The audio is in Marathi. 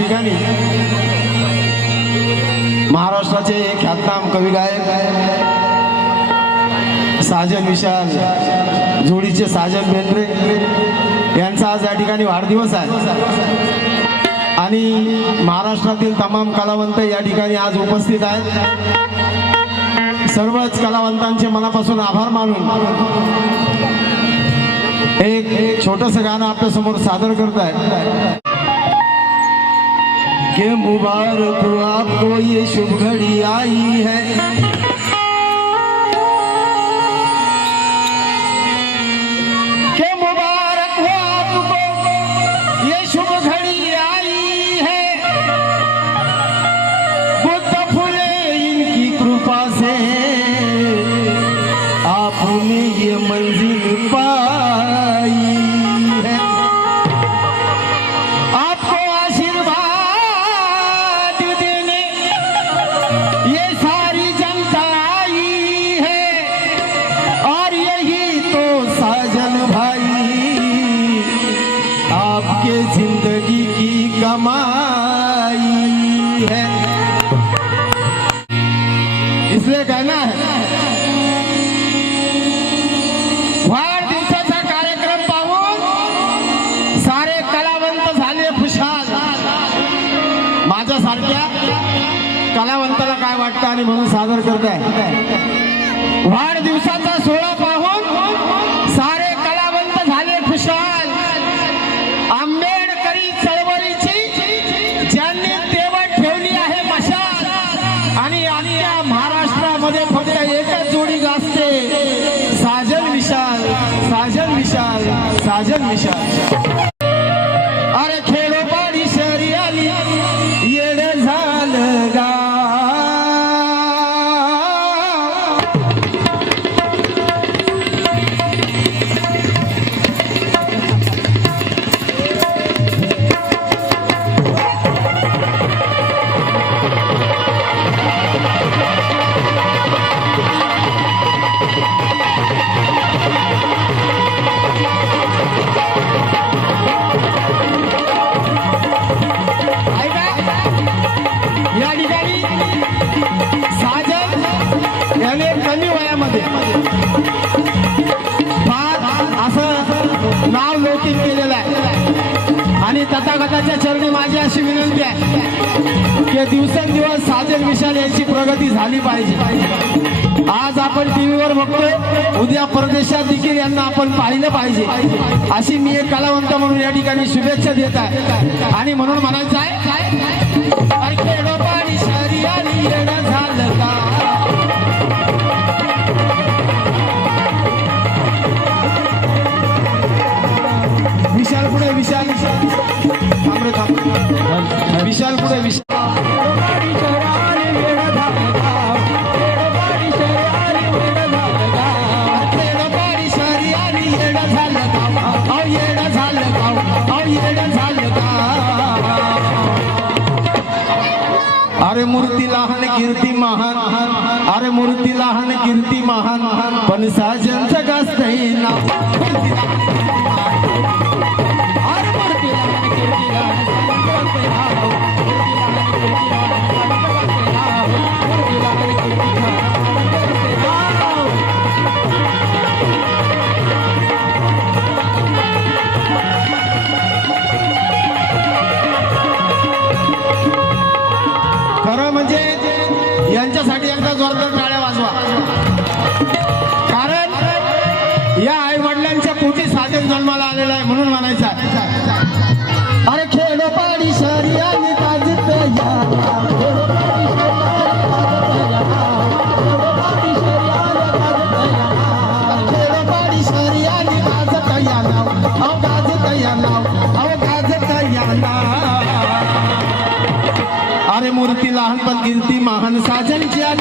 ठिकाणी महाराष्ट्राचे ख्यातनाम कवी गायक साजन विशाल जोडीचे साजन बेंद्रे यांचा आज या ठिकाणी वाढदिवस आहे आणि महाराष्ट्रातील तमाम कलावंत या ठिकाणी आज उपस्थित आहेत। सर्वच कलावंतांचे मनापासून आभार मानून एक छोटंसं गाणं आपल्या समोर सादर करत आहे कि मुबारक हो आपको ये शुभ घड़ी आई है, कि मुबारक हो आपको ये शुभ घड़ी आई है। बुद्ध फूले इनकी कृपा से आपने ये मंजिल पाई है। आपको आशीर्वाद देने ये सारी जनता आई है और यही तो साजन भाई आपके जिंदगी की कमाई है। इसलिए कहना है वाढदिवसाचा कार्यक्रम पाहून सारे कलावंत झाले खुशाल। माझ्यासारख्या कलावंताला काय वाटतं आणि म्हणून सादर करताय वाढदिवसाचा सोहळा पाहून सारे कलावंत झाले खुशाल। आंबेडकरी चळवळीची ज्यांनी तेवत ठेवली आहे मशाल आणि आमच्या महाराष्ट्रामध्ये फक्त एकच जोडी गाजते साजन विशाल, साजन विशाल, साजन विशाल। अरे खेडोपाडी शहरी आली येड झालं गा। या ठिकाणी साजन याने कमी वयामध्ये फार असं नाव लौकिक केलेलं आहे आणि तथागताच्या चरणी माझी अशी विनंती आहे की दिवसेंदिवस साजन विशाल यांची प्रगती झाली पाहिजे। आज आपण टीव्हीवर बघतोय, उद्या परदेशात देखील यांना आपण पाहिलं पाहिजे अशी मी एक कलावंत म्हणून या ठिकाणी शुभेच्छा देत आहे आणि म्हणून म्हणायचं आहे खेडोपाडी शहरी आली येड झालं का। विशाल पुढे विशाल विशाल पुढे विशाल अरे मूर्ती लहान कीर्ती महान, अरे मूर्ती लहान कीर्ती महान पण साजनचं गाजतंय ना। अरे मूर्ती लहान कीर्ती खरं म्हणजे यांच्यासाठी एकदा जोरदार टाळ्या वाजवा, कारण या आई वडिलांच्या पोटी साजन जन्माला आलेला आहे म्हणून म्हणायचं आहे। अरे खेडोपाडी शहरी आली गाजत या, खेडोपाडी शहरी आली गाजत या नाव, अहो गाजत या नाव, अहो गाजत या नाव। अरे मूर्ती लहान पण कीर्ती महान साजनची आज